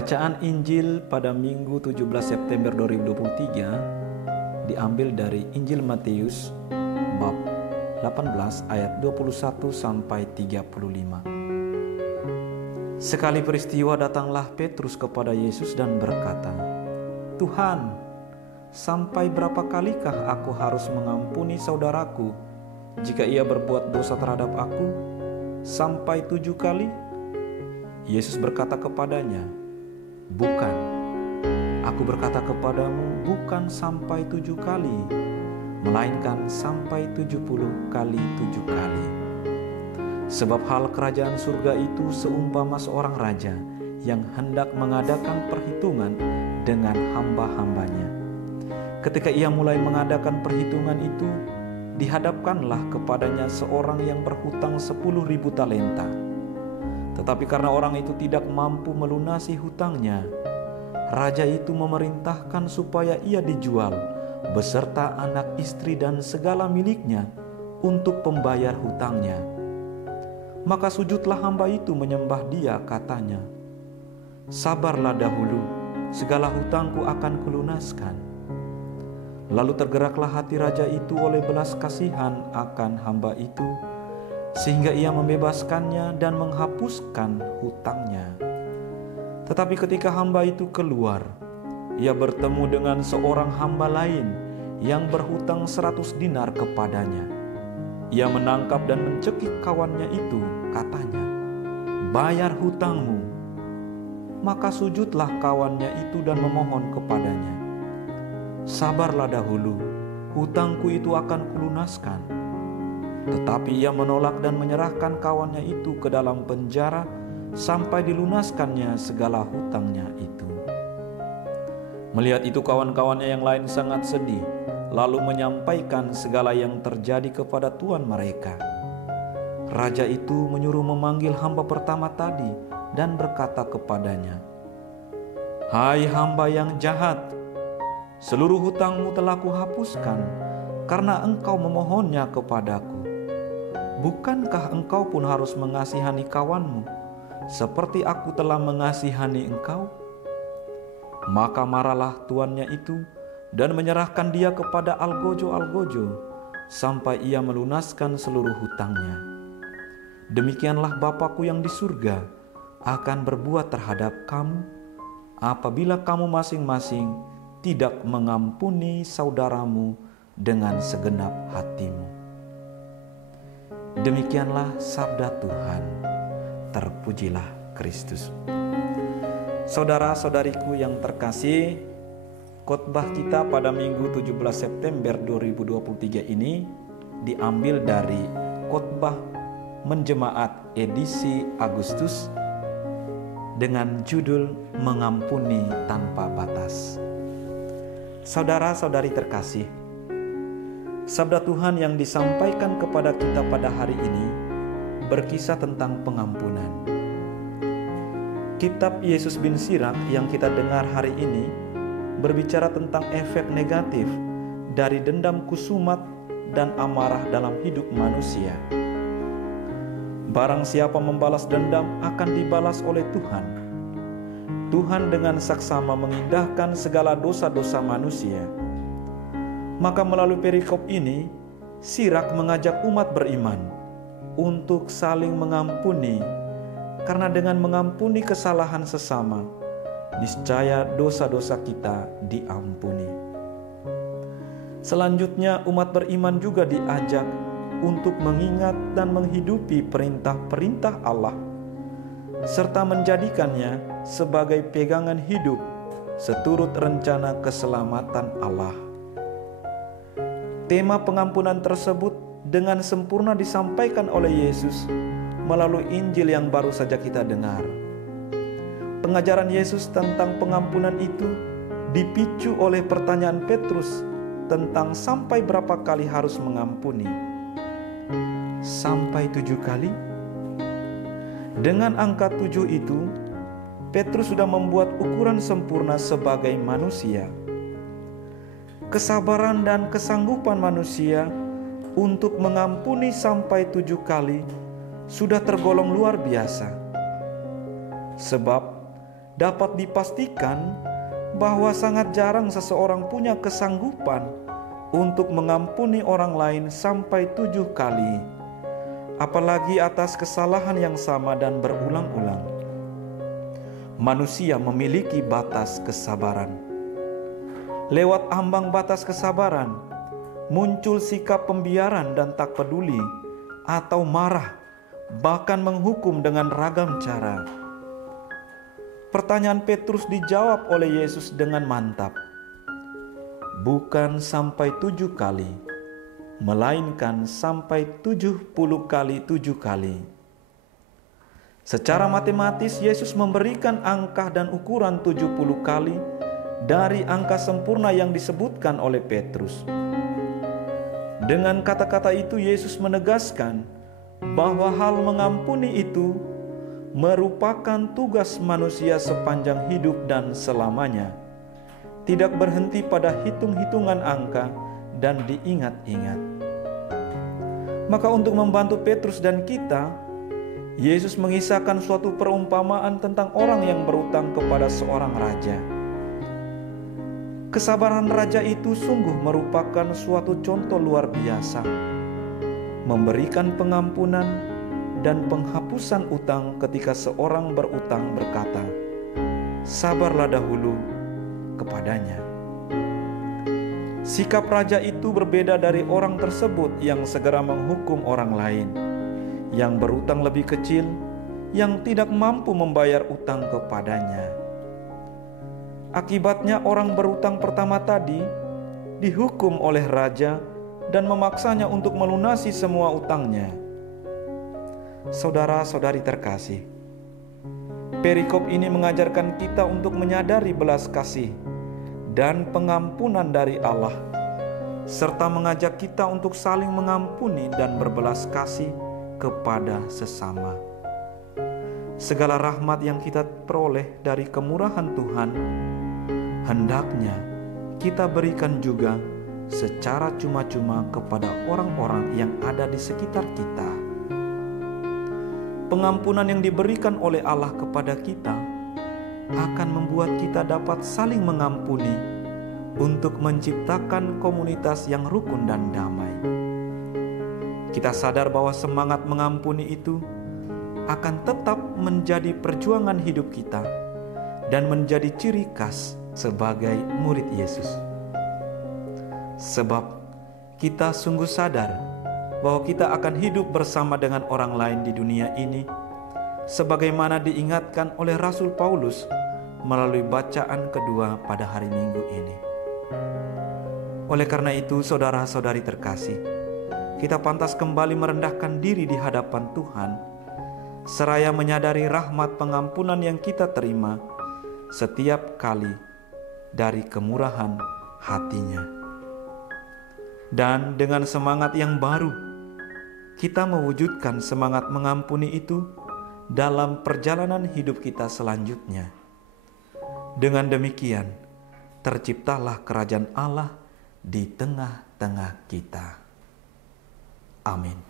Bacaan Injil pada Minggu 17 September 2023 diambil dari Injil Matius bab 18 ayat 21 sampai 35. Sekali peristiwa datanglah Petrus kepada Yesus dan berkata, "Tuhan, sampai berapa kalikah aku harus mengampuni saudaraku jika ia berbuat dosa terhadap aku? Sampai 7 kali?" Yesus berkata kepadanya, "Bukan, aku berkata kepadamu, bukan sampai 7 kali, melainkan sampai 70 kali 7 kali. Sebab hal kerajaan surga itu seumpama seorang raja yang hendak mengadakan perhitungan dengan hamba-hambanya. Ketika ia mulai mengadakan perhitungan itu, dihadapkanlah kepadanya seorang yang berhutang 10.000 talenta. Tetapi karena orang itu tidak mampu melunasi hutangnya, raja itu memerintahkan supaya ia dijual beserta anak istri dan segala miliknya untuk pembayar hutangnya. Maka sujudlah hamba itu menyembah dia, katanya, 'Sabarlah dahulu, segala hutangku akan kulunaskan.' Lalu tergeraklah hati raja itu oleh belas kasihan akan hamba itu, sehingga ia membebaskannya dan menghapuskan hutangnya. Tetapi ketika hamba itu keluar, ia bertemu dengan seorang hamba lain yang berhutang 100 dinar kepadanya. Ia menangkap dan mencekik kawannya itu, katanya, 'Bayar hutangmu.' Maka sujudlah kawannya itu dan memohon kepadanya, 'Sabarlah dahulu, hutangku itu akan kulunaskan.' Tetapi ia menolak dan menyerahkan kawannya itu ke dalam penjara sampai dilunaskannya segala hutangnya itu. Melihat itu kawan-kawannya yang lain sangat sedih, lalu menyampaikan segala yang terjadi kepada tuan mereka. Raja itu menyuruh memanggil hamba pertama tadi dan berkata kepadanya, 'Hai hamba yang jahat, seluruh hutangmu telah kuhapuskan karena engkau memohonnya kepadaku. Bukankah engkau pun harus mengasihani kawanmu seperti aku telah mengasihani engkau?' Maka marahlah tuannya itu dan menyerahkan dia kepada algojo-algojo sampai ia melunaskan seluruh hutangnya. Demikianlah Bapakku yang di surga akan berbuat terhadap kamu apabila kamu masing-masing tidak mengampuni saudaramu dengan segenap hatimu." Demikianlah sabda Tuhan. Terpujilah Kristus. Saudara-saudariku yang terkasih, khotbah kita pada Minggu 17 September 2023 ini diambil dari khotbah menjemaat edisi Agustus dengan judul Mengampuni Tanpa Batas. Saudara-saudari terkasih, sabda Tuhan yang disampaikan kepada kita pada hari ini berkisah tentang pengampunan. Kitab Yesus bin Sirak yang kita dengar hari ini berbicara tentang efek negatif dari dendam kusumat dan amarah dalam hidup manusia. Barang siapa membalas dendam akan dibalas oleh Tuhan. Tuhan dengan saksama mengindahkan segala dosa-dosa manusia. Maka melalui perikop ini, Sirak mengajak umat beriman untuk saling mengampuni, karena dengan mengampuni kesalahan sesama, niscaya dosa-dosa kita diampuni. Selanjutnya, umat beriman juga diajak untuk mengingat dan menghidupi perintah-perintah Allah, serta menjadikannya sebagai pegangan hidup seturut rencana keselamatan Allah. Tema pengampunan tersebut dengan sempurna disampaikan oleh Yesus melalui Injil yang baru saja kita dengar. Pengajaran Yesus tentang pengampunan itu dipicu oleh pertanyaan Petrus tentang sampai berapa kali harus mengampuni. Sampai 7 kali? Dengan angka 7 itu, Petrus sudah membuat ukuran sempurna sebagai manusia. Kesabaran dan kesanggupan manusia untuk mengampuni sampai 7 kali sudah tergolong luar biasa. Sebab dapat dipastikan bahwa sangat jarang seseorang punya kesanggupan untuk mengampuni orang lain sampai 7 kali, apalagi atas kesalahan yang sama dan berulang-ulang. Manusia memiliki batas kesabaran. Lewat ambang batas kesabaran, muncul sikap pembiaran dan tak peduli, atau marah, bahkan menghukum dengan ragam cara. Pertanyaan Petrus dijawab oleh Yesus dengan mantap. Bukan sampai 7 kali, melainkan sampai 70 kali 7 kali. Secara matematis, Yesus memberikan angka dan ukuran 70 kali dari angka sempurna yang disebutkan oleh Petrus. Dengan kata-kata itu, Yesus menegaskan bahwa hal mengampuni itu merupakan tugas manusia sepanjang hidup dan selamanya, tidak berhenti pada hitung-hitungan angka dan diingat-ingat. Maka untuk membantu Petrus dan kita, Yesus mengisahkan suatu perumpamaan tentang orang yang berutang kepada seorang raja. Kesabaran raja itu sungguh merupakan suatu contoh luar biasa, memberikan pengampunan dan penghapusan utang ketika seorang berutang berkata, "Sabarlah dahulu kepadanya." Sikap raja itu berbeda dari orang tersebut yang segera menghukum orang lain, yang berutang lebih kecil, yang tidak mampu membayar utang kepadanya. Akibatnya orang berutang pertama tadi dihukum oleh raja dan memaksanya untuk melunasi semua utangnya. Saudara-saudari terkasih, perikop ini mengajarkan kita untuk menyadari belas kasih dan pengampunan dari Allah, serta mengajak kita untuk saling mengampuni dan berbelas kasih kepada sesama. Segala rahmat yang kita peroleh dari kemurahan Tuhan, hendaknya kita berikan juga secara cuma-cuma kepada orang-orang yang ada di sekitar kita. Pengampunan yang diberikan oleh Allah kepada kita akan membuat kita dapat saling mengampuni untuk menciptakan komunitas yang rukun dan damai. Kita sadar bahwa semangat mengampuni itu akan tetap menjadi perjuangan hidup kita dan menjadi ciri khas sebagai murid Yesus. Sebab kita sungguh sadar bahwa kita akan hidup bersama dengan orang lain di dunia ini, sebagaimana diingatkan oleh Rasul Paulus melalui bacaan kedua pada hari Minggu ini. Oleh karena itu, saudara-saudari terkasih, kita pantas kembali merendahkan diri di hadapan Tuhan, seraya menyadari rahmat pengampunan yang kita terima setiap kali dari kemurahan hati-Nya. Dan dengan semangat yang baru, kita mewujudkan semangat mengampuni itu dalam perjalanan hidup kita selanjutnya. Dengan demikian, terciptalah kerajaan Allah di tengah-tengah kita. Amin.